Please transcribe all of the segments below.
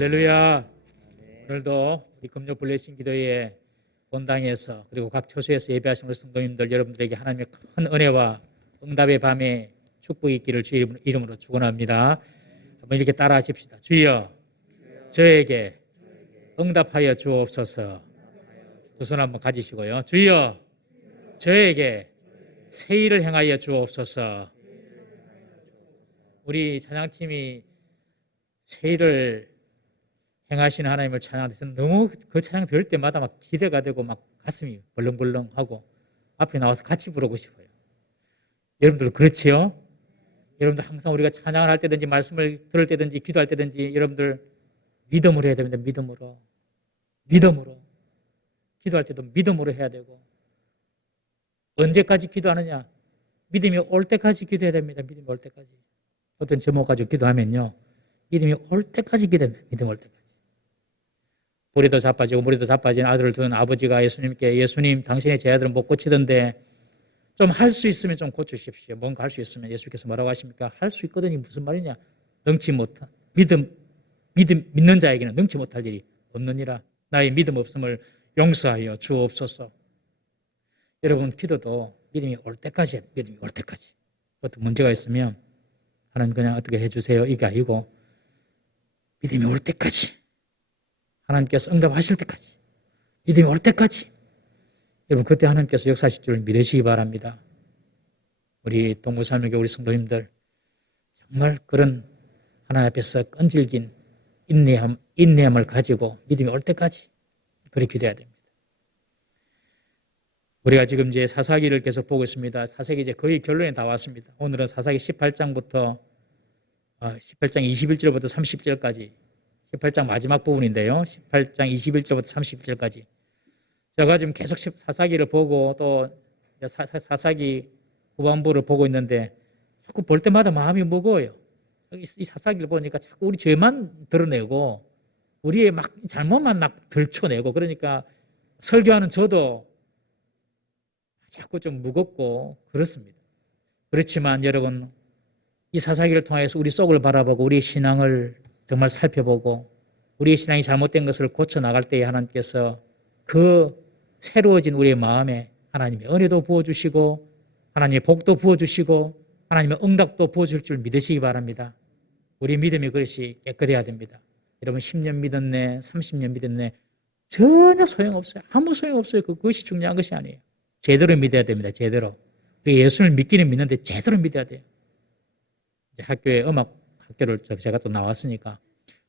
할렐루야. 오늘도 우리 금요 블레싱 기도회 본당에서 그리고 각 처소에서 예배하신 우리 성도님들 여러분들에게 하나님의 큰 은혜와 응답의 밤에 축복이 있기를 주의 이름으로 축원합니다. 한번 이렇게 따라 하십시다. 주여 저에게 응답하여 주옵소서. 두 손 한번 가지시고요. 주여 저에게 새 일을 행하여 주옵소서. 우리 찬양팀이 새 일을 행하시는 하나님을 찬양해서 너무 그 찬양 들을 때마다 막 기대가 되고 막 가슴이 벌렁벌렁하고 앞에 나와서 같이 부르고 싶어요. 여러분들도 그렇지요? 여러분들 항상 우리가 찬양을 할 때든지 말씀을 들을 때든지 기도할 때든지 여러분들 믿음으로 해야 됩니다. 믿음으로 기도할 때도 믿음으로 해야 되고 언제까지 기도하느냐? 믿음이 올 때까지 기도해야 됩니다. 믿음이 올 때까지. 어떤 제목 가지고 기도하면요 믿음이 올 때까지 기도합니다. 믿음이 올 때까지. 돌이 자빠지고 물이 자빠진 아들을 둔 아버지가 예수님께 예수님 당신의 제 아들은 못 고치던데 좀 할 수 있으면 좀 고쳐주십시오. 뭔가 할 수 있으면 예수께서 뭐라고 하십니까? 할 수 있거든요. 무슨 말이냐? 능치 못한 믿는 자에게는 능치 못할 일이 없느니라. 나의 믿음 없음을 용서하여 주옵소서. 여러분 기도도 믿음이 올 때까지 해야 돼요. 믿음이 올 때까지. 어떤 문제가 있으면 하나님 그냥 어떻게 해주세요 이게 아니고 믿음이 올 때까지 하나님께서 응답하실 때까지 믿음이 올 때까지 여러분 그때 하나님께서 역사하실 줄 믿으시기 바랍니다. 우리 동부산명교 우리 성도님들 정말 그런 하나님 앞에서 끈질긴 인내함을 가지고 믿음이 올 때까지 그렇게 기도해야 됩니다. 우리가 지금 이제 사사기를 계속 보고 있습니다. 사사기 이제 거의 결론에 다 왔습니다. 오늘은 사사기 18장 21절부터 30절까지 18장 마지막 부분인데요. 18장 21절부터 30절까지. 제가 지금 계속 사사기를 보고 또 사사기 후반부를 보고 있는데 자꾸 볼 때마다 마음이 무거워요. 이 사사기를 보니까 자꾸 우리 죄만 드러내고 우리의 막 잘못만 막 들춰내고 그러니까 설교하는 저도 자꾸 좀 무겁고 그렇습니다. 그렇지만 여러분 이 사사기를 통해서 우리 속을 바라보고 우리의 신앙을 정말 살펴보고 우리의 신앙이 잘못된 것을 고쳐나갈 때에 하나님께서 그 새로워진 우리의 마음에 하나님의 은혜도 부어주시고 하나님의 복도 부어주시고 하나님의 응답도 부어줄 줄 믿으시기 바랍니다. 우리 믿음이 그릇이 깨끗해야 됩니다. 여러분 10년 믿었네 30년 믿었네 전혀 소용없어요. 아무 소용없어요. 그것이 중요한 것이 아니에요. 제대로 믿어야 됩니다. 제대로. 우리 예수를 믿기는 믿는데 제대로 믿어야 돼요. 학교에 음악 학교를 제가 또 나왔으니까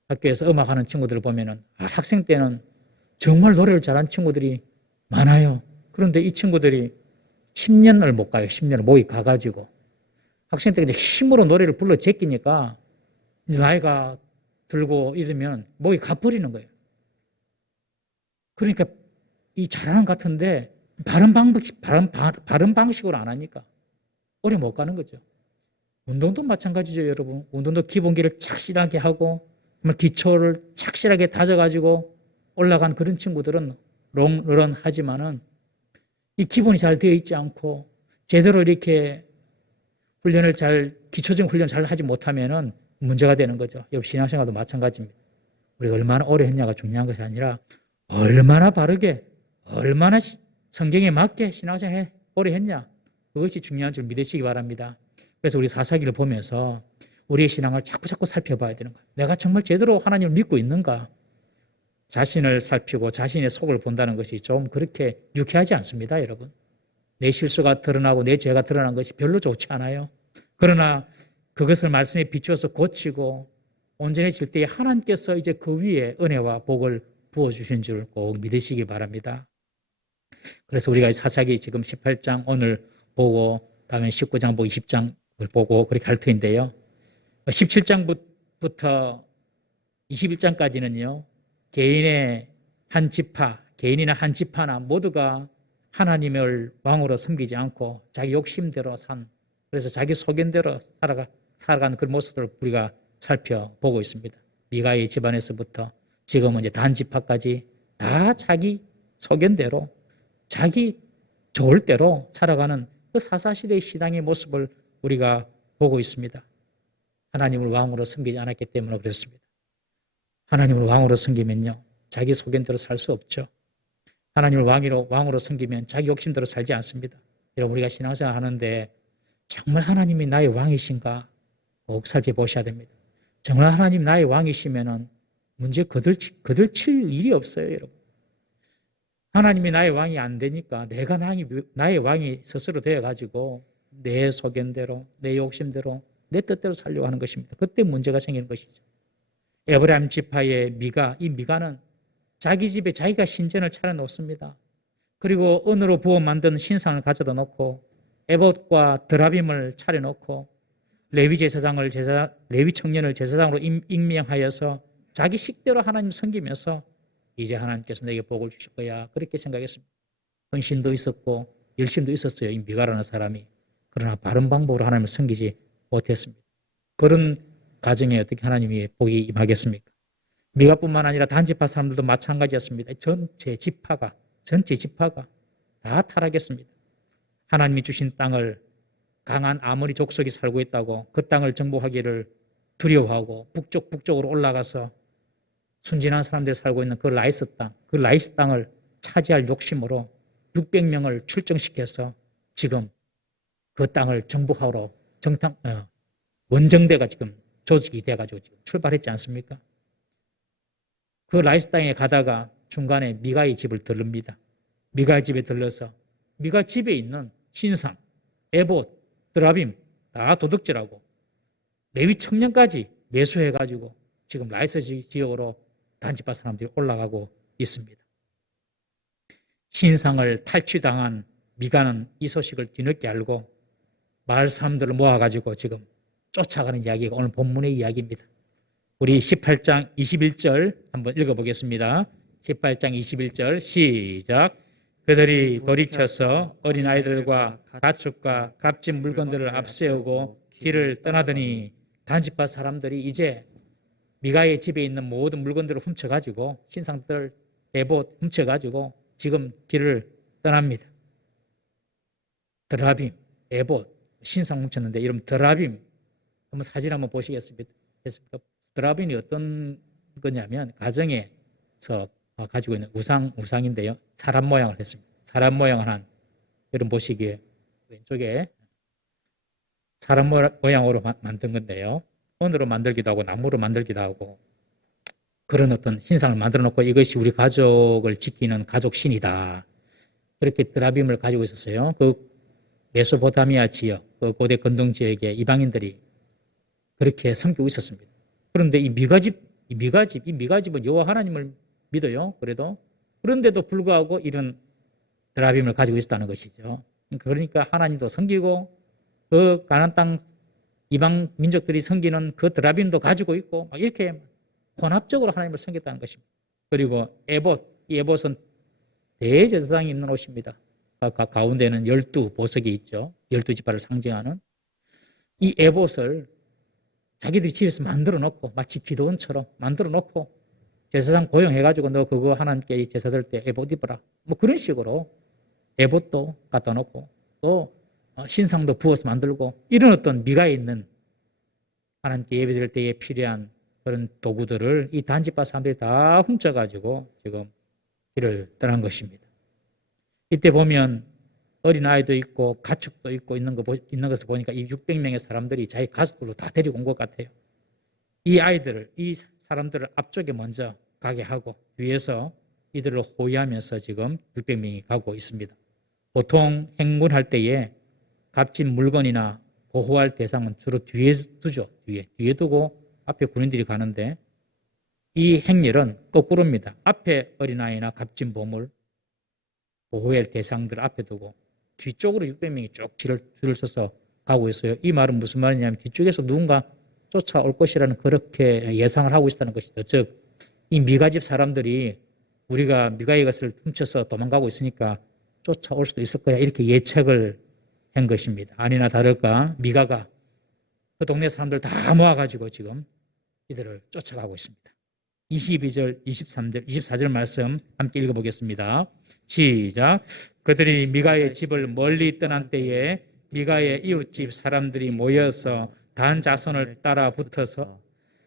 학교에서 음악하는 친구들을 보면은 학생 때는 정말 노래를 잘하는 친구들이 많아요. 그런데 이 친구들이 10년을 못 가요. 10년을 목이 가가지고 학생 때 이제 힘으로 노래를 불러 제끼니까 이제 나이가 들고 이러면 목이 가버리는 거예요. 그러니까 이 잘하는 것 같은데 바른 방식으로 안 하니까 오래 못 가는 거죠. 운동도 마찬가지죠, 여러분. 운동도 기본기를 착실하게 하고 기초를 착실하게 다져가지고 올라간 그런 친구들은 롱런 하지만은 이 기본이 잘 되어 있지 않고 제대로 이렇게 기초적인 훈련 잘 하지 못하면은 문제가 되는 거죠. 역시 신앙생활도 마찬가지입니다. 우리가 얼마나 오래 했냐가 중요한 것이 아니라 얼마나 바르게, 얼마나 성경에 맞게 신앙생활 오래 했냐. 그것이 중요한 줄 믿으시기 바랍니다. 그래서 우리 사사기를 보면서 우리의 신앙을 자꾸 살펴봐야 되는 거예요. 내가 정말 제대로 하나님을 믿고 있는가? 자신을 살피고 자신의 속을 본다는 것이 좀 그렇게 유쾌하지 않습니다, 여러분. 내 실수가 드러나고 내 죄가 드러난 것이 별로 좋지 않아요. 그러나 그것을 말씀에 비추어서 고치고 온전해질 때에 하나님께서 이제 그 위에 은혜와 복을 부어주신 줄 꼭 믿으시기 바랍니다. 그래서 우리가 사사기 지금 18장 오늘 보고 다음에 19장 보고 20장을 보고 그렇게 할 터인데요. 17장부터 21장까지는요. 개인이나 한 지파나 모두가 하나님을 왕으로 섬기지 않고 자기 욕심대로 그래서 자기 소견대로 살아가는 그런 모습을 우리가 살펴보고 있습니다. 미가의 집안에서부터 지금은 이제 단 지파까지 다 자기 소견대로 자기 좋을 대로 살아가는 그 사사시대의 신앙의 모습을 우리가 보고 있습니다. 하나님을 왕으로 섬기지 않았기 때문에 그렇습니다. 하나님을 왕으로 섬기면요, 자기 소견대로 살 수 없죠. 하나님을 왕으로 섬기면 자기 욕심대로 살지 않습니다. 여러분, 우리가 신앙생활 하는데 정말 하나님이 나의 왕이신가 꼭 살펴보셔야 됩니다. 정말 하나님 나의 왕이시면은 문제 거들칠 일이 없어요, 여러분. 하나님이 나의 왕이 안 되니까 내가 나의 왕이 스스로 되어가지고 내 소견대로, 내 욕심대로, 내 뜻대로 살려고 하는 것입니다. 그때 문제가 생기는 것이죠. 에브라임 지파의 이 미가는 자기 집에 자기가 신전을 차려놓습니다. 그리고 은으로 부어 만든 신상을 가져다 놓고 에봇과 드라빔을 차려놓고 레위 청년을 제사장으로 임명하여서 자기 식대로 하나님 섬기면서 이제 하나님께서 내게 복을 주실 거야, 그렇게 생각했습니다. 헌신도 있었고 열심도 있었어요, 이 미가라는 사람이. 그러나 바른 방법으로 하나님을 섬기지 못했습니다. 그런 가정에 어떻게 하나님이 복이 임하겠습니까? 미가뿐만 아니라 단지파 사람들도 마찬가지였습니다. 전체 지파가 다 타락했습니다. 하나님이 주신 땅을 강한 아모리 족속이 살고 있다고 그 땅을 정복하기를 두려워하고 북쪽으로 올라가서 순진한 사람들이 살고 있는 그 라이스 땅을 차지할 욕심으로 600명을 출정시켜서 지금 그 땅을 정복하러 원정대가 지금 조직이 돼가지고 지금 출발했지 않습니까? 그 라이스 땅에 가다가 중간에 미가의 집을 들릅니다. 미가의 집에 들러서 미가 집에 있는 신상, 에봇, 드라빔 다 도둑질하고 레위 청년까지 매수해가지고 지금 라이스 지역으로 단지파 사람들이 올라가고 있습니다. 신상을 탈취당한 미가는 이 소식을 뒤늦게 알고 마을 사람들을 모아가지고 지금 쫓아가는 이야기가 오늘 본문의 이야기입니다. 우리 18장 21절 한번 읽어보겠습니다. 18장 21절 시작. 그들이 돌이켜서 어린아이들과 가축과 값진 물건들을 앞세우고 길을 떠나더니 단지파 사람들이 이제 미가의 집에 있는 모든 물건들을 훔쳐가지고 신상들 에봇 훔쳐가지고 지금 길을 떠납니다. 드라빔, 에봇, 신상 훔쳤는데 이름 드라빔 한번 사진 한번 보시겠습니까? 드라빔이 어떤 거냐면 가정에서 가지고 있는 우상인데요. 사람 모양을 했습니다. 사람 모양을 한, 여러분 보시기에 왼쪽에 사람 모양으로 만든 건데요. 은으로 만들기도 하고 나무로 만들기도 하고 그런 어떤 신상을 만들어 놓고 이것이 우리 가족을 지키는 가족 신이다. 그렇게 드라빔을 가지고 있었어요. 그 메소포타미아 지역, 그 고대 건동 지역의 이방인들이 그렇게 섬기고 있었습니다. 그런데 이 미가집은 여호와 하나님을 믿어요. 그런데도 불구하고 이런 드라빔을 가지고 있었다는 것이죠. 그러니까 하나님도 섬기고 그 가나안 땅 이방 민족들이 섬기는 그 드라빔도 가지고 있고 막 이렇게 혼합적으로 하나님을 섬겼다는 것입니다. 그리고 이 에봇은 대제사장이 입는 옷입니다. 가운데는 12보석이 있죠. 12지파를 상징하는 이 에봇을 자기들이 집에서 만들어 놓고 마치 기도원처럼 만들어 놓고 제사장 고용해가지고 너 그거 하나님께 제사 드릴 때 에봇 입어라. 뭐 그런 식으로 에봇도 갖다 놓고 또 신상도 부어서 만들고 이런 어떤 미가에 있는 하나님께 예배 드릴 때에 필요한 그런 도구들을 이 단지파 사람들이 다 훔쳐가지고 지금 길을 떠난 것입니다. 이때 보면 어린아이도 있고 가축도 있고 있는 것을 보니까 이 600명의 사람들이 자기 가족들로 다 데리고 온 것 같아요. 이 사람들을 앞쪽에 먼저 가게 하고 뒤에서 이들을 호위하면서 지금 600명이 가고 있습니다. 보통 행군할 때에 값진 물건이나 보호할 대상은 주로 뒤에 두죠. 뒤에 두고 앞에 군인들이 가는데 이 행렬은 거꾸로입니다. 앞에 어린아이나 값진 보물, 보호할 대상들을 앞에 두고 뒤쪽으로 600명이 쭉 줄을 서서 가고 있어요. 이 말은 무슨 말이냐면 뒤쪽에서 누군가 쫓아올 것이라는 그렇게 예상을 하고 있다는 것이죠. 즉, 이 미가집 사람들이 우리가 미가의 것을 훔쳐서 도망가고 있으니까 쫓아올 수도 있을 거야. 이렇게 예측을 한 것입니다. 아니나 다를까 미가가 그 동네 사람들 다 모아가지고 지금 이들을 쫓아가고 있습니다. 22절, 23절, 24절 말씀 함께 읽어보겠습니다. 시작. 그들이 미가의 집을 멀리 떠난 때에 미가의 이웃집 사람들이 모여서 단 자손을 따라 붙어서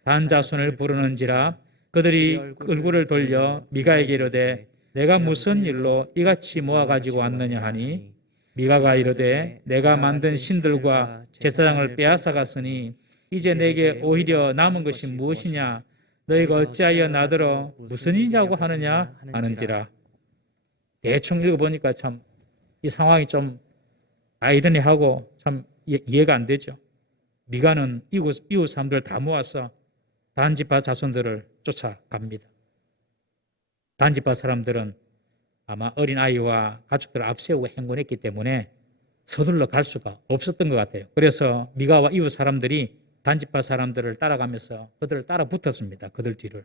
단 자손을 부르는지라 그들이 얼굴을 돌려 미가에게 이르되 내가 무슨 일로 이같이 모아가지고 왔느냐 하니 미가가 이르되 내가 만든 신들과 제사장을 빼앗아갔으니 이제 내게 오히려 남은 것이 무엇이냐 너희가 어찌하여 나더러 무슨 일이냐고 하느냐 하는지라. 대충 읽어보니까 참 이 상황이 좀 아이러니하고 참 이해가 안 되죠. 미가는 이웃 사람들 다 모아서 단지파 자손들을 쫓아갑니다. 단지파 사람들은 아마 어린아이와 가족들을 앞세우고 행군했기 때문에 서둘러 갈 수가 없었던 것 같아요. 그래서 미가와 이웃 사람들이 단지파 사람들을 따라가면서 그들을 따라 붙었습니다. 그들 뒤를.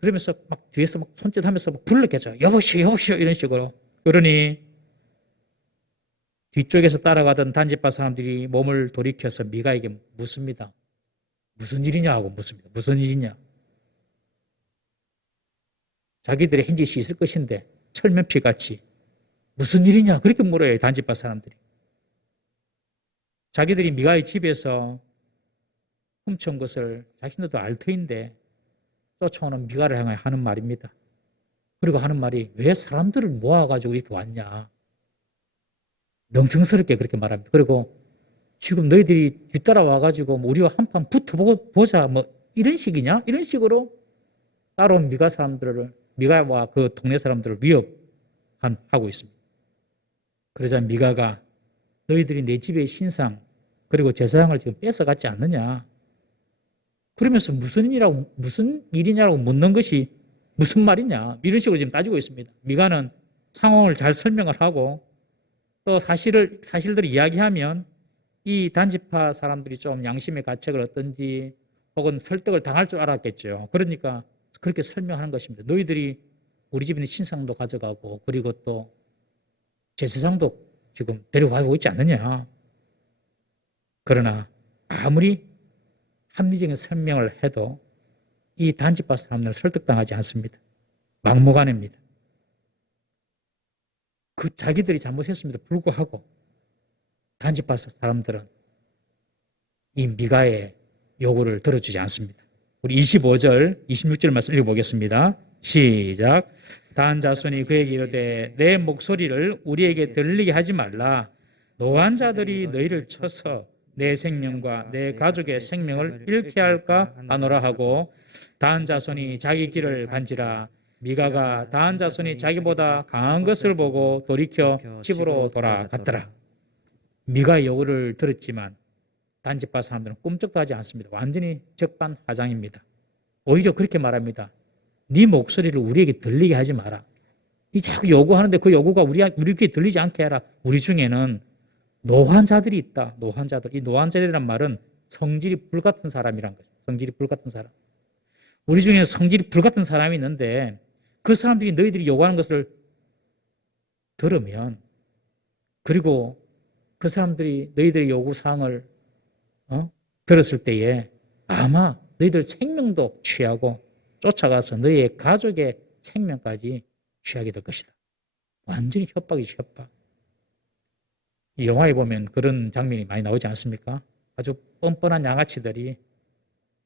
그러면서 막 뒤에서 막 손짓하면서 막 불렀겠죠. 여보시오, 여보시오 이런 식으로. 그러니 뒤쪽에서 따라가던 단지파 사람들이 몸을 돌이켜서 미가에게 묻습니다. 무슨 일이냐 하고 묻습니다. 무슨 일이냐. 자기들의 행짓이 있을 것인데 철면피같이 무슨 일이냐 그렇게 물어요. 단지파 사람들이. 자기들이 미가의 집에서 훔쳐온 것을 자신들도 알 터인데 쫓아오는 미가를 향해 하는 말입니다. 그리고 하는 말이 왜 사람들을 모아가지고 이렇게 왔냐. 명청스럽게 그렇게 말합니다. 그리고 지금 너희들이 뒤따라와가지고 뭐 우리와 한판 붙어보자 뭐 이런 식이냐? 이런 식으로 따라온 미가와 그 동네 사람들을 위협하고 있습니다. 그러자 미가가 너희들이 내 집의 신상 그리고 제사장을 지금 뺏어갔지 않느냐. 그러면서 무슨 일이냐라고 묻는 것이 무슨 말이냐. 이런 식으로 지금 따지고 있습니다. 미가는 상황을 잘 설명을 하고 또 사실들을 이야기하면 이 단지파 사람들이 좀 양심의 가책을 얻든지 혹은 설득을 당할 줄 알았겠죠. 그러니까 그렇게 설명하는 것입니다. 너희들이 우리 집에 있는 신상도 가져가고 그리고 또 제사장도 지금 데려가고 있지 않느냐. 그러나 아무리 합리적인 설명을 해도 이 단지파 사람들은 설득당하지 않습니다. 막무가내입니다. 그 자기들이 잘못했음에도 불구하고 단지파 사람들은 이 미가의 요구를 들어주지 않습니다. 우리 25절, 26절 말씀 읽어보겠습니다. 시작. 단 자손이 그에게 이르되 내 목소리를 우리에게 들리게 하지 말라. 노한 자들이 너희를 쳐서 내 생명과 내 가족의 생명을 잃게 할까 하노라 하고 단 자손이 자기 길을 간지라. 미가가 단 자손이 자기보다 강한 것을 보고 돌이켜 집으로 돌아갔더라. 미가의 요구를 들었지만 단지파 사람들은 꿈쩍도 하지 않습니다. 완전히 적반하장입니다. 오히려 그렇게 말합니다. 네 목소리를 우리에게 들리게 하지 마라. 이 자꾸 요구하는데 그 요구가 우리에게 들리지 않게 해라. 우리 중에는 노한 자들이 있다. 노한 자들. 이 노한 자들이란 말은 성질이 불같은 사람이란 거죠. 성질이 불같은 사람. 우리 중에는 성질이 불같은 사람이 있는데 그 사람들이 너희들이 요구하는 것을 들으면 그리고 그 사람들이 너희들의 요구사항을 들었을 때에 아마 너희들 생명도 취하고 쫓아가서 너희의 가족의 생명까지 취하게 될 것이다. 완전히 협박이지, 협박. 이 영화에 보면 그런 장면이 많이 나오지 않습니까? 아주 뻔뻔한 양아치들이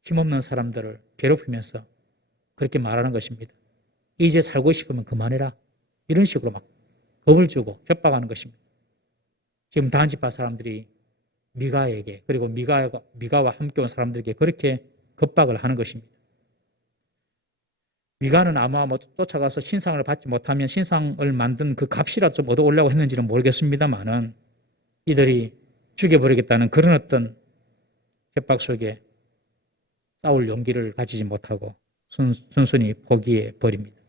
힘없는 사람들을 괴롭히면서 그렇게 말하는 것입니다. 이제 살고 싶으면 그만해라. 이런 식으로 막 겁을 주고 협박하는 것입니다. 지금 단지파 사람들이 미가에게 그리고 미가와 함께 온 사람들에게 그렇게 겁박을 하는 것입니다. 미가는 아마 쫓아가서 신상을 받지 못하면 신상을 만든 그 값이라도 좀 얻어오려고 했는지는 모르겠습니다만은 이들이 죽여버리겠다는 그런 어떤 협박 속에 싸울 용기를 가지지 못하고 순순히 포기해 버립니다.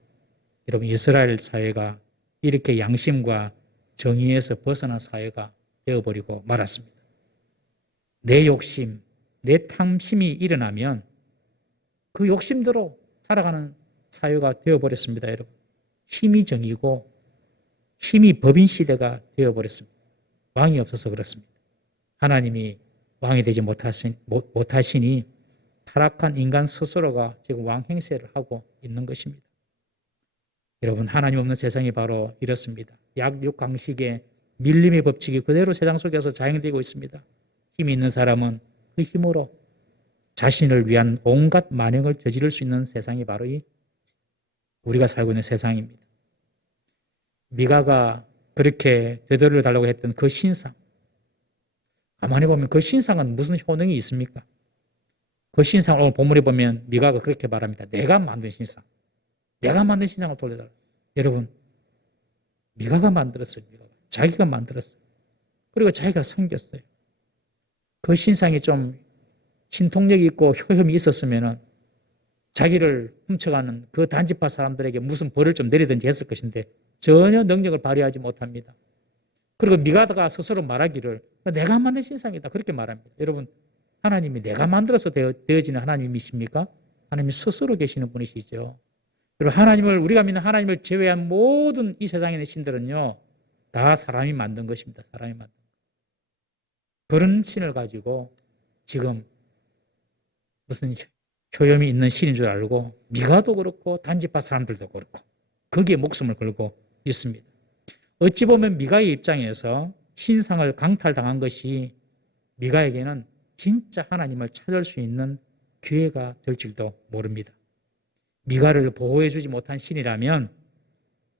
여러분, 이스라엘 사회가 이렇게 양심과 정의에서 벗어난 사회가 되어버리고 말았습니다. 내 욕심, 내 탐심이 일어나면 그 욕심대로 살아가는 사회가 되어버렸습니다, 여러분. 힘이 정이고 힘이 법인 시대가 되어버렸습니다. 왕이 없어서 그렇습니다. 하나님이 왕이 되지 못하시니 타락한 인간 스스로가 지금 왕 행세를 하고 있는 것입니다. 여러분, 하나님 없는 세상이 바로 이렇습니다. 약육강식의 밀림의 법칙이 그대로 세상 속에서 자행되고 있습니다. 힘이 있는 사람은 그 힘으로 자신을 위한 온갖 만행을 저지를 수 있는 세상이 바로 이 우리가 살고 있는 세상입니다. 미가가 그렇게 되돌려 달라고 했던 그 신상, 가만히 보면 그 신상은 무슨 효능이 있습니까? 그 신상을 오늘 본문에 보면 미가가 그렇게 말합니다. 내가 만든 신상, 내가 만든 신상을 돌려달라. 여러분, 미가가 만들었어요. 자기가 만들었어요. 그리고 자기가 섬겼어요. 그 신상이 좀 신통력이 있고 효험이 있었으면 자기를 훔쳐가는 그 단지파 사람들에게 무슨 벌을 좀 내리든지 했을 것인데 전혀 능력을 발휘하지 못합니다. 그리고 미가가 스스로 말하기를 내가 만든 신상이다 그렇게 말합니다. 여러분, 하나님이 내가 만들어서 되어지는 하나님이십니까? 하나님이 스스로 계시는 분이시죠. 여러분, 우리가 믿는 하나님을 제외한 모든 이 세상에 있는 신들은요, 다 사람이 만든 것입니다. 사람이 만든 것. 그런 신을 가지고 지금 무슨 효염이 있는 신인 줄 알고 미가도 그렇고 단지파 사람들도 그렇고 거기에 목숨을 걸고 있습니다. 어찌 보면 미가의 입장에서 신상을 강탈당한 것이 미가에게는 진짜 하나님을 찾을 수 있는 기회가 될지도 모릅니다. 미가를 보호해주지 못한 신이라면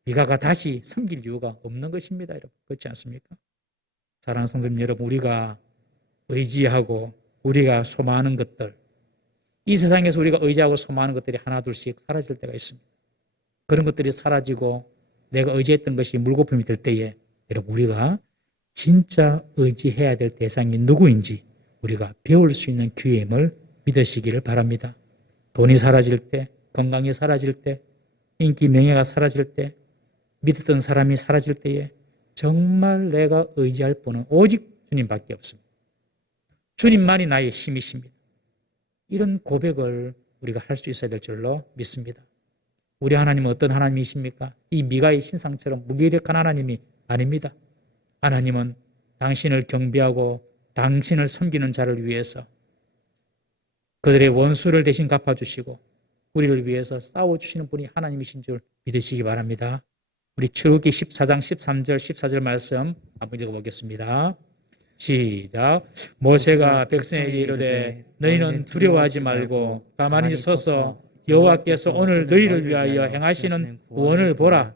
미가가 다시 섬길 이유가 없는 것입니다. 여러분, 그렇지 않습니까? 사랑하는 성도님 여러분, 우리가 의지하고 우리가 소망하는 것들, 이 세상에서 우리가 의지하고 소망하는 것들이 하나둘씩 사라질 때가 있습니다. 그런 것들이 사라지고 내가 의지했던 것이 물거품이 될 때에 여러분, 우리가 진짜 의지해야 될 대상이 누구인지 우리가 배울 수 있는 기회임을 믿으시기를 바랍니다. 돈이 사라질 때, 건강이 사라질 때, 인기 명예가 사라질 때, 믿었던 사람이 사라질 때에 정말 내가 의지할 분은 오직 주님밖에 없습니다. 주님만이 나의 힘이십니다. 이런 고백을 우리가 할 수 있어야 될 줄로 믿습니다. 우리 하나님은 어떤 하나님이십니까? 이 미가의 신상처럼 무기력한 하나님이 아닙니다. 하나님은 당신을 경배하고 당신을 섬기는 자를 위해서 그들의 원수를 대신 갚아주시고 우리를 위해서 싸워주시는 분이 하나님이신 줄 믿으시기 바랍니다. 우리 출애굽기 14장 13절 14절 말씀 한번 읽어보겠습니다. 시작. 모세가 백성에게 이르되 너희는 두려워하지 말고 가만히 서서 여호와께서 오늘 너희를 위하여 행하시는 구원을 보라.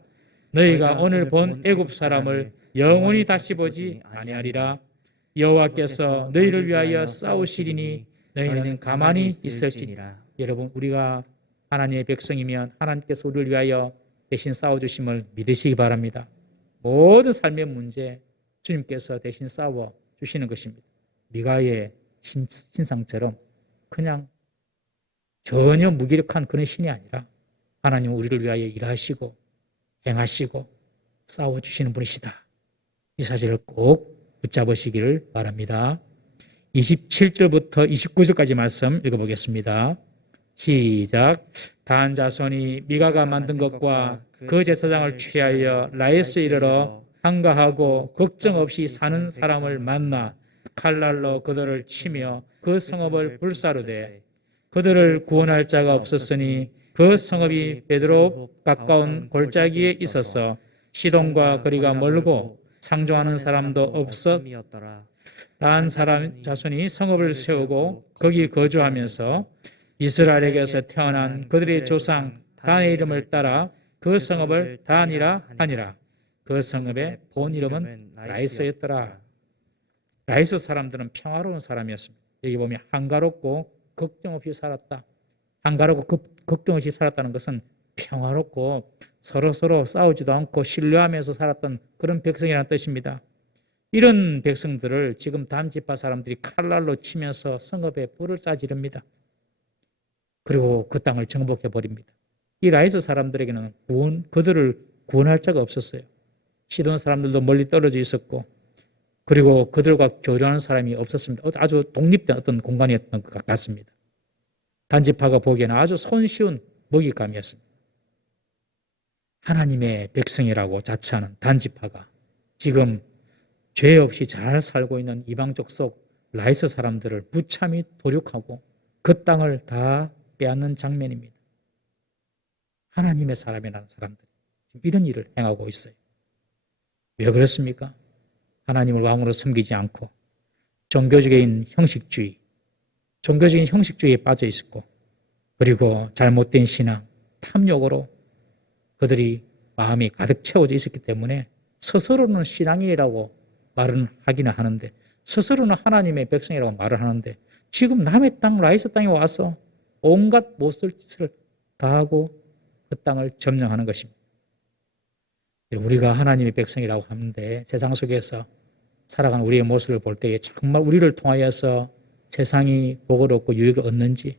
너희가 오늘 본 애굽 사람을 영원히 다시 보지 아니하리라. 여호와께서 너희를 위하여 싸우시리니 너희는 가만히 있을지니라. 여러분, 우리가 하나님의 백성이면 하나님께서 우리를 위하여 대신 싸워주심을 믿으시기 바랍니다. 모든 삶의 문제 주님께서 대신 싸워주시는 것입니다. 미가의 신상처럼 그냥 전혀 무기력한 그런 신이 아니라 하나님은 우리를 위하여 일하시고 행하시고 싸워주시는 분이시다. 이 사실을 꼭 붙잡으시기를 바랍니다. 27절부터 29절까지 말씀 읽어보겠습니다. 시작. 단 자손이 미가가 만든 것과 그 제사장을 취하여 라이스에 이르러 한가하고 걱정 없이 사는 사람을 만나 칼날로 그들을 치며 그 성읍을 불사르되 그들을 구원할 자가 없었으니 그 성읍이 베드로 가까운 골짜기에 있어서 시돈과 거리가 멀고 상종하는 사람도 없어 단 사람 자손이 성읍을 세우고 거기 거주하면서 이스라엘에게서 태어난 그들의 조상 단의 이름을 따라 그 성읍을 단이라 하니라. 그 성읍의 본 이름은 라이스였더라. 라이스 사람들은 평화로운 사람이었습니다. 여기 보면 한가롭고 걱정 없이 살았다. 한가롭고 걱정 없이 살았다는 것은 평화롭고 서로 싸우지도 않고 신뢰하면서 살았던 그런 백성이라는 뜻입니다. 이런 백성들을 지금 단지파 사람들이 칼날로 치면서 성읍에 불을 쏴지릅니다. 그리고 그 땅을 정복해 버립니다. 이 라이스 사람들에게는 그들을 구원할 자가 없었어요. 시돈 사람들도 멀리 떨어져 있었고, 그리고 그들과 교류하는 사람이 없었습니다. 아주 독립된 어떤 공간이었던 것 같습니다. 단지파가 보기에는 아주 손쉬운 먹잇감이었습니다. 하나님의 백성이라고 자처하는 단지파가 지금 죄 없이 잘 살고 있는 이방족 속 라이스 사람들을 무참히 도륙하고 그 땅을 다 빼앗는 장면입니다. 하나님의 사람이라는 사람들이 이런 일을 행하고 있어요. 왜 그렇습니까? 하나님을 왕으로 섬기지 않고 종교적인 형식주의, 종교적인 형식주의에 빠져 있었고, 그리고 잘못된 신앙, 탐욕으로 그들이 마음이 가득 채워져 있었기 때문에 스스로는 신앙인이라고 말은 하기는 하는데, 스스로는 하나님의 백성이라고 말을 하는데, 지금 남의 땅, 라이스 땅에 와서 온갖 못쓸 짓을 다 하고 그 땅을 점령하는 것입니다. 우리가 하나님의 백성이라고 하는데 세상 속에서 살아가는 우리의 모습을 볼 때에 정말 우리를 통하여서 세상이 복을 얻고 유익을 얻는지,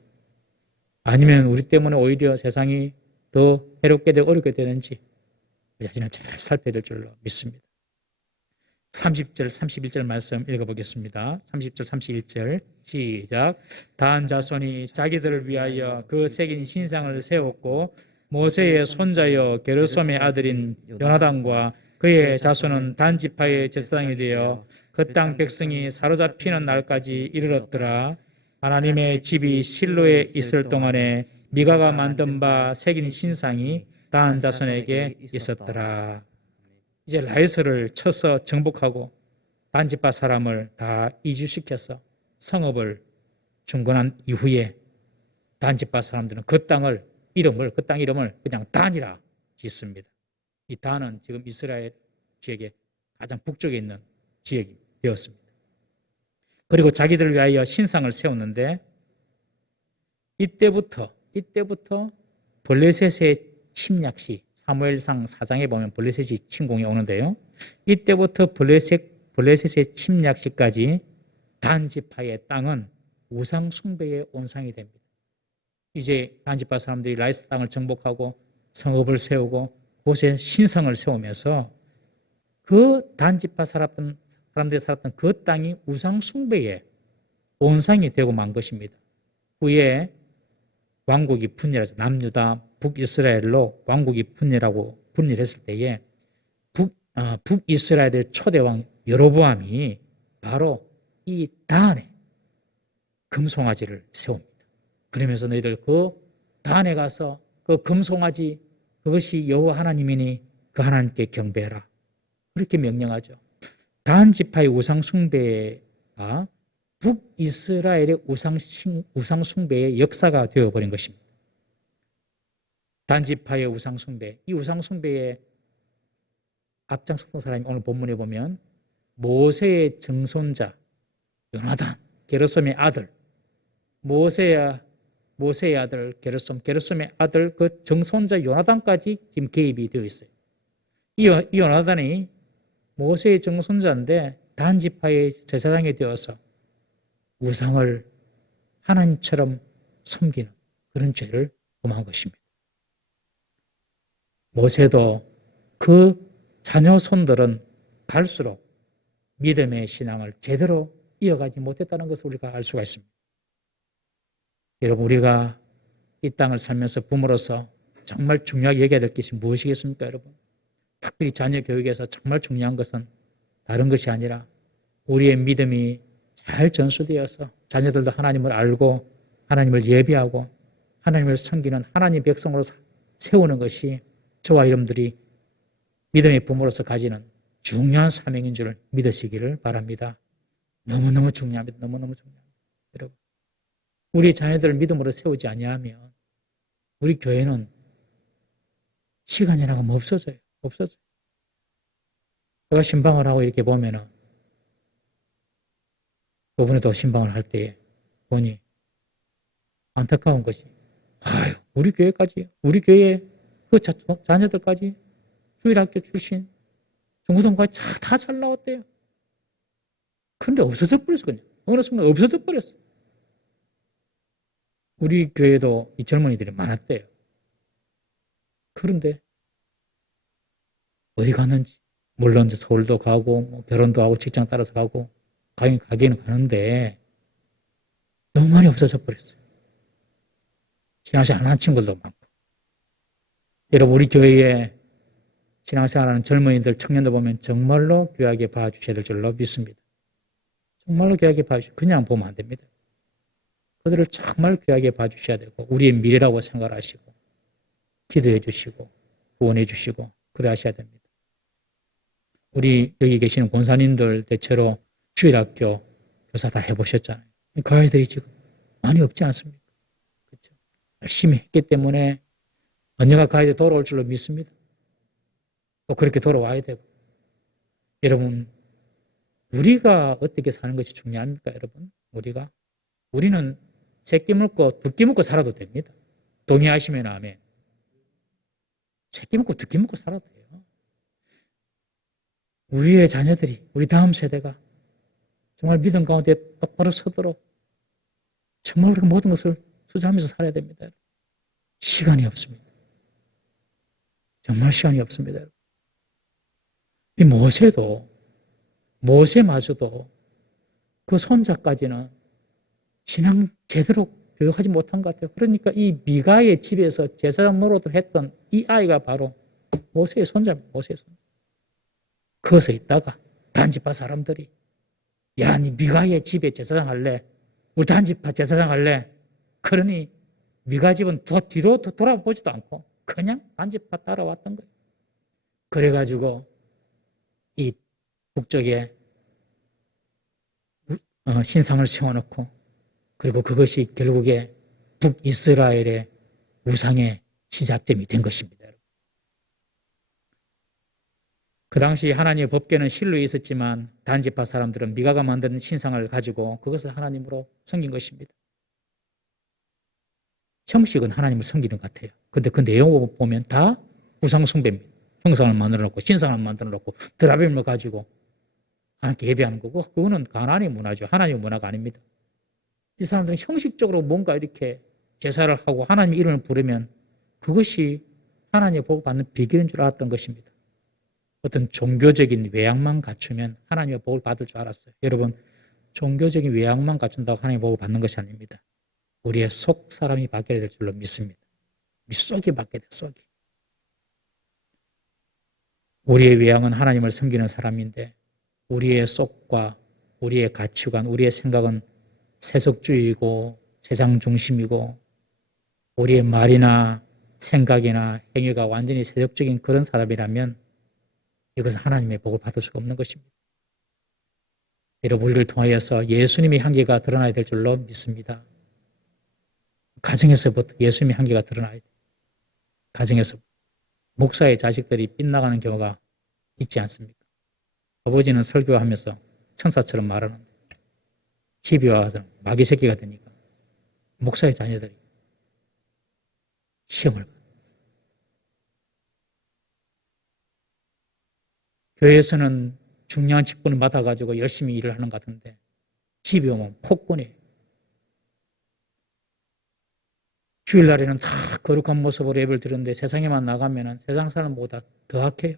아니면 우리 때문에 오히려 세상이 더 해롭게 되고 어렵게 되는지 우리 자신을 잘 살펴야 될 줄로 믿습니다. 30절, 31절 말씀 읽어보겠습니다. 30절, 31절 시작. 다한 자손이 자기들을 위하여 그 새긴 신상을 세웠고 모세의 손자여 게르솜의 아들인 요나단과 그의 자손은 단 지파의 제사장이 되어 그 땅 백성이 사로잡히는 날까지 이르렀더라. 하나님의 집이 실로에 있을 동안에 미가가 만든 바 새긴 신상이 단 자손에게 있었더라. 이제 라이스를 쳐서 정복하고 단지파 사람을 다 이주시켜서 성읍을 중건한 이후에 단지파 사람들은 그 땅 이름을 그냥 단이라 짓습니다. 이 단은 지금 이스라엘 지역의 가장 북쪽에 있는 지역이 되었습니다. 그리고 자기들을 위하여 신상을 세웠는데 이때부터 블레셋의 침략시, 사무엘상 4장에 보면 블레셋이 침공이 오는데요. 이때부터 블레셋의 침략시까지 단지파의 땅은 우상 숭배의 온상이 됩니다. 이제 단지파 사람들이 라이스 땅을 정복하고 성읍을 세우고 그곳에 신성을 세우면서 그 단지파 사람들이 살았던 그 땅이 우상 숭배의 온상이 되고 만 것입니다. 후에 왕국이 분열해서 남유다, 북이스라엘로 왕국이 분열했을 때에 북이스라엘의 초대왕 여로보암이 바로 이 단에 금송아지를 세웁니다. 그러면서 너희들 그 단에 가서 그 금송아지 그것이 여호와 하나님이니 그 하나님께 경배해라. 그렇게 명령하죠. 단 지파의 우상 숭배가 북이스라엘의 우상 숭배의 역사가 되어버린 것입니다. 단 지파의 우상 숭배, 이 우상 숭배에 앞장섰던 사람이 오늘 본문에 보면 모세의 증손자 요나단, 게르솜의 아들, 모세의 아들 게르솜의 아들 그 증손자 요나단까지 지금 개입이 되어 있어요. 이 요나단이 모세의 증손자인데 단 지파의 제사장이 되어서 우상을 하나님처럼 섬기는 그런 죄를 범한 것입니다. 모세도 그 자녀 손들은 갈수록 믿음의 신앙을 제대로 이어가지 못했다는 것을 우리가 알 수가 있습니다. 여러분, 우리가 이 땅을 살면서 부모로서 정말 중요하게 여겨야 될 것이 무엇이겠습니까, 여러분? 특별히 자녀 교육에서 정말 중요한 것은 다른 것이 아니라 우리의 믿음이 잘 전수되어서 자녀들도 하나님을 알고 하나님을 예비하고 하나님을 섬기는 하나님 백성으로 세우는 것이 저와 여러분들이 믿음의 부모로서 가지는 중요한 사명인 줄 믿으시기를 바랍니다. 너무너무 중요합니다. 너무너무 중요합니다. 여러분, 우리 자녀들을 믿음으로 세우지 아니하면 우리 교회는 시간이 나가면 없어져요. 제가 신방을 하고 이렇게 보면은 저번에도 신방을 할 때에 보니 안타까운 것이, 우리 교회 그 자녀들까지 주일학교 출신 중고등까지 다 잘 나왔대요. 그런데 없어져 버렸어. 그냥 어느 순간 없어져 버렸어. 우리 교회도 이 젊은이들이 많았대요. 그런데 어디 가는지, 물론 서울도 가고 뭐 결혼도 하고 직장 따라서 가고 가기는 가는데 너무 많이 없어져 버렸어요. 신앙생활 안 하는 친구들도 많고. 여러분, 우리 교회에 신앙생활하는 젊은이들, 청년들 보면 정말로 귀하게 봐주셔야 될 줄로 믿습니다. 정말로 귀하게 봐주셔야, 그냥 보면 안 됩니다. 그들을 정말 귀하게 봐주셔야 되고 우리의 미래라고 생각하시고 기도해 주시고 구원해 주시고 그래 하셔야 됩니다. 우리 여기 계시는 권사님들 대체로 주일학교 교사 다 해보셨잖아요. 그 아이들이 지금 많이 없지 않습니까? 그렇죠? 열심히 했기 때문에 언젠가 그 아이들 돌아올 줄로 믿습니다. 또 그렇게 돌아와야 되고. 여러분, 우리가 어떻게 사는 것이 중요합니까, 여러분? 우리는 새끼 물고 두 끼 먹고 살아도 됩니다. 동의하시면 아멘. 새끼 먹고 두 끼 먹고 살아도 돼요. 우리의 자녀들이, 우리 다음 세대가 정말 믿음 가운데 똑바로 서도록 정말 우리가 모든 것을 투자하면서 살아야 됩니다. 시간이 없습니다. 정말 시간이 없습니다. 이 모세마저도 그 손자까지는 신앙 제대로 교육하지 못한 것 같아요. 그러니까 이 미가의 집에서 제사장 노릇을 했던 이 아이가 바로 모세의 손자입니다. 모세의 손자. 거기서 있다가 단지파 사람들이 야, 니 미가의 집에 제사장 할래? 우리 단지파 제사장 할래? 그러니 미가 집은 뒤로 돌아보지도 않고 그냥 단지파 따라왔던 거예요. 그래가지고 이 북쪽에 신상을 세워놓고 그리고 그것이 결국에 북이스라엘의 우상의 시작점이 된 것입니다. 그 당시 하나님의 법궤는 실로에 있었지만 단지파 사람들은 미가가 만든 신상을 가지고 그것을 하나님으로 섬긴 것입니다. 형식은 하나님을 섬기는 것 같아요. 근데 그 내용을 보면 다 우상 숭배입니다. 형상을 만들어 놓고 신상을 만들어 놓고 드라빔을 가지고 하나님께 예배하는 거고 그거는 가나안의 문화죠. 하나님의 문화가 아닙니다. 이 사람들은 형식적으로 뭔가 이렇게 제사를 하고 하나님의 이름을 부르면 그것이 하나님의 복을 받는 비결인 줄 알았던 것입니다. 어떤 종교적인 외양만 갖추면 하나님의 복을 받을 줄 알았어요. 여러분, 종교적인 외양만 갖춘다고 하나님의 복을 받는 것이 아닙니다. 우리의 속 사람이 바뀌어야 될 줄로 믿습니다. 우리 속이 바뀌어야 돼요. 속이. 우리의 외양은 하나님을 섬기는 사람인데 우리의 속과 우리의 가치관, 우리의 생각은 세속주의이고 세상 중심이고 우리의 말이나 생각이나 행위가 완전히 세속적인 그런 사람이라면 이것은 하나님의 복을 받을 수가 없는 것입니다. 여러분, 우리를 통하여서 예수님의 향기가 드러나야 될 줄로 믿습니다. 가정에서부터 예수님의 향기가 드러나야 돼요. 가정에서 목사의 자식들이 빗나가는 경우가 있지 않습니까? 아버지는 설교하면서 천사처럼 말하는데 집에 와서 마귀 새끼가 되니까 목사의 자녀들이 시험을 봐요. 교회에서는 중요한 직분을 맡아가지고 열심히 일을 하는 것 같은데 집에 오면 폭군이에요. 주일날에는 다 거룩한 모습으로 예배를 드리는데 세상에만 나가면 세상 사람보다 더 악해요.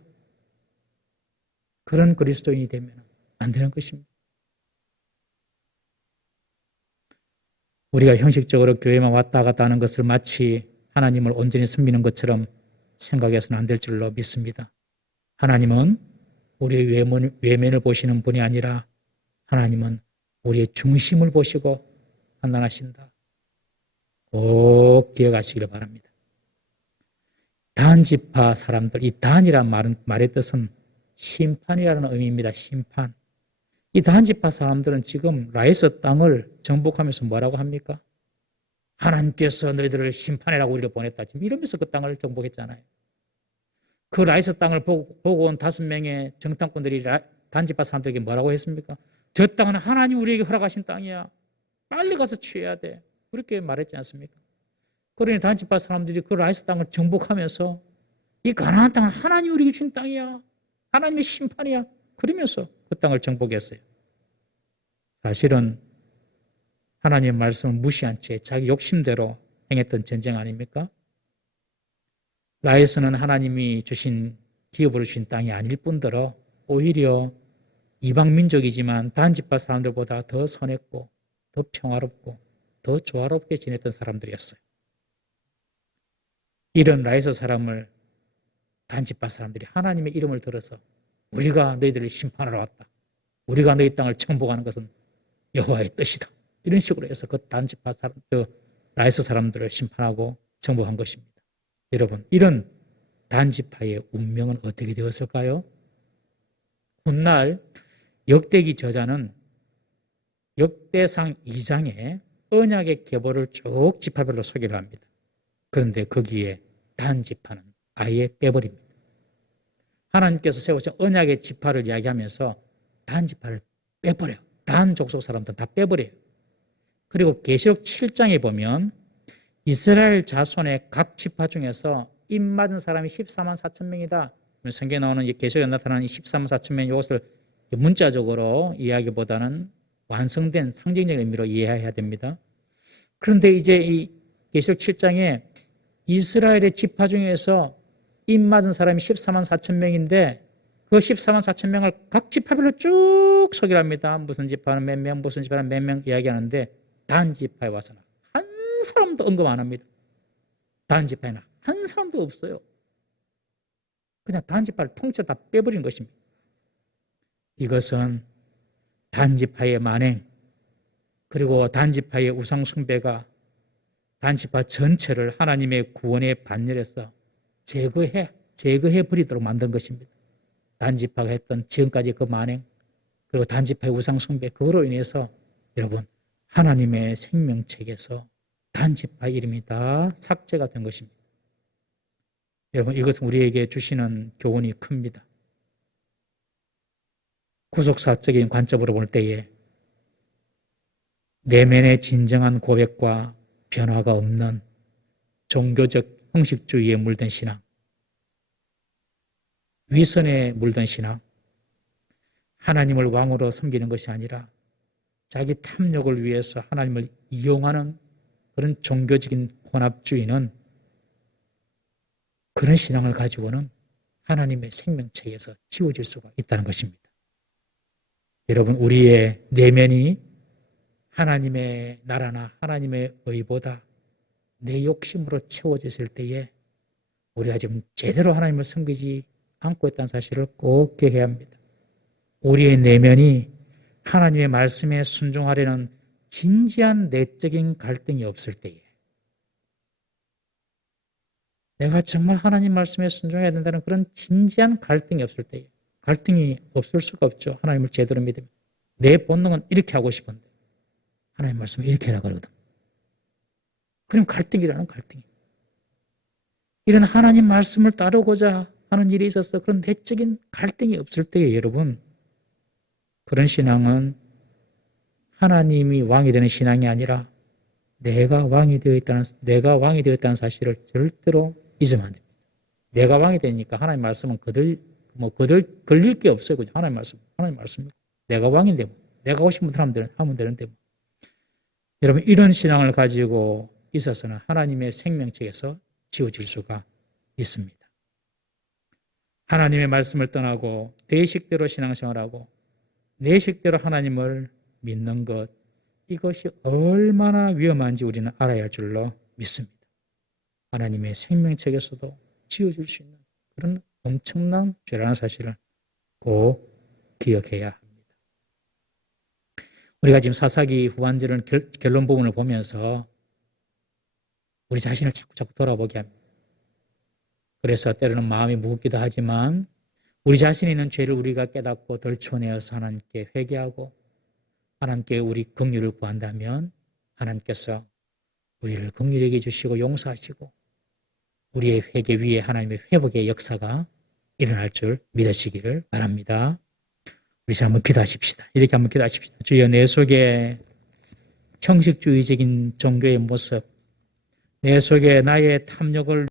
그런 그리스도인이 되면 안 되는 것입니다. 우리가 형식적으로 교회만 왔다 갔다 하는 것을 마치 하나님을 온전히 섬기는 것처럼 생각해서는 안 될 줄로 믿습니다. 하나님은 우리의 외면을 보시는 분이 아니라 하나님은 우리의 중심을 보시고 판단하신다. 꼭 기억하시기를 바랍니다. 단지파 사람들, 이 단이라는 말의 뜻은 심판이라는 의미입니다. 심판. 이 단지파 사람들은 지금 라이스 땅을 정복하면서 뭐라고 합니까? 하나님께서 너희들을 심판해라고 우리를 보냈다. 지금 이러면서 그 땅을 정복했잖아요. 그 라이스 땅을 보고 온 5명의 정탐꾼들이 단지파 사람들에게 뭐라고 했습니까? 저 땅은 하나님 우리에게 허락하신 땅이야. 빨리 가서 취해야 돼. 그렇게 말했지 않습니까? 그러니 단지파 사람들이 그 라이스 땅을 정복하면서 이 가나안 땅은 하나님 우리에게 준 땅이야. 하나님의 심판이야. 그러면서 그 땅을 정복했어요. 사실은 하나님의 말씀을 무시한 채 자기 욕심대로 행했던 전쟁 아닙니까? 라에서는 하나님이 주신 기업으로 주신 땅이 아닐 뿐더러 오히려 이방 민족이지만 단지파 사람들보다 더 선했고 더 평화롭고 더 조화롭게 지냈던 사람들이었어요. 이런 라에서 사람을 단지파 사람들이 하나님의 이름을 들어서 우리가 너희들을 심판하러 왔다. 우리가 너희 땅을 정복하는 것은 여호와의 뜻이다. 이런 식으로 해서 그 단지파 사람, 라에서 사람들을 심판하고 정복한 것입니다. 여러분, 이런 단지파의 운명은 어떻게 되었을까요? 훗날 역대기 저자는 역대상 2장에 언약의 계보를 쭉 지파별로 소개를 합니다. 그런데 거기에 단 지파는 아예 빼버립니다. 하나님께서 세우신 언약의 지파를 이야기하면서 단 지파를 빼버려요. 단 족속 사람들 다 빼버려요. 그리고 계시록 7장에 보면 이스라엘 자손의 각 지파 중에서 입 맞은 사람이 14만 4천 명이다. 성경에 나오는 계시록에 나타나는 14만 4천 명 이것을 문자적으로 이야기보다는 완성된 상징적인 의미로 이해해야 됩니다. 그런데 이제 이 계시록 7장에 이스라엘의 지파 중에서 입 맞은 사람이 14만 4천 명인데 그 14만 4천 명을 각 지파별로 쭉 소개를 합니다. 무슨 지파는 몇 명, 무슨 지파는 몇 명 이야기하는데 단 지파에 와서는 한 사람도 언급 안 합니다. 단 지파에는 한 사람도 없어요. 그냥 단 지파를 통째로 다 빼버린 것입니다. 이것은 단 지파의 만행 그리고 단 지파의 우상 숭배가 단 지파 전체를 하나님의 구원의 반열에서 제거해 버리도록 만든 것입니다. 단 지파가 했던 지금까지 그 만행 그리고 단 지파의 우상 숭배 그거로 인해서 여러분 하나님의 생명책에서 단 지파 이름이 다 삭제가 된 것입니다. 여러분 이것은 우리에게 주시는 교훈이 큽니다. 구속사적인 관점으로 볼 때에 내면의 진정한 고백과 변화가 없는 종교적 형식주의에 물든 신앙, 위선에 물든 신앙, 하나님을 왕으로 섬기는 것이 아니라 자기 탐욕을 위해서 하나님을 이용하는 그런 종교적인 혼합주의는 그런 신앙을 가지고는 하나님의 생명체에서 지워질 수가 있다는 것입니다. 여러분 우리의 내면이 하나님의 나라나 하나님의 의보다 내 욕심으로 채워졌을 때에 우리가 지금 제대로 하나님을 섬기지 않고 있다는 사실을 꼭 기억해야 합니다. 우리의 내면이 하나님의 말씀에 순종하려는 진지한 내적인 갈등이 없을 때에 내가 정말 하나님 말씀에 순종해야 된다는 그런 진지한 갈등이 없을 때에 갈등이 없을 수가 없죠. 하나님을 제대로 믿으면. 내 본능은 이렇게 하고 싶은데 하나님 말씀은 이렇게 하라 그러거든. 그럼 갈등이라는 갈등이. 이런 하나님 말씀을 따르고자 하는 일이 있어서 그런 내적인 갈등이 없을 때에 여러분 그런 신앙은 하나님이 왕이 되는 신앙이 아니라 내가 왕이 되어 있다는 사실을 절대로 잊으면 안 됩니다. 내가 왕이 되니까 하나님 말씀은 걸릴 게 없어요. 그죠? 하나님 말씀. 내가 왕인데 뭐. 내가 하고 싶은 대로 하면 되는데 뭐. 여러분 이런 신앙을 가지고 있어서는 하나님의 생명책에서 지워질 수가 있습니다. 하나님의 말씀을 떠나고 내 식대로 신앙생활하고 내 식대로 하나님을 믿는 것 이것이 얼마나 위험한지 우리는 알아야 할 줄로 믿습니다. 하나님의 생명책에서도 지워질 수 있는 그런 엄청난 죄라는 사실을 꼭 기억해야 합니다. 우리가 지금 사사기 후반절은 결론 부분을 보면서 우리 자신을 자꾸 돌아보게 합니다. 그래서 때로는 마음이 무겁기도 하지만 우리 자신이 있는 죄를 우리가 깨닫고 덜쳐내어서 하나님께 회개하고 하나님께 우리 긍휼을 구한다면 하나님께서 우리를 긍휼히 여겨 주시고 용서하시고 우리의 회개 위에 하나님의 회복의 역사가 일어날 줄 믿으시기를 바랍니다. 우리 한번 기도하십시다. 이렇게 한번 기도하십시다. 주여 내 속에 형식주의적인 종교의 모습, 내 속에 나의 탐욕을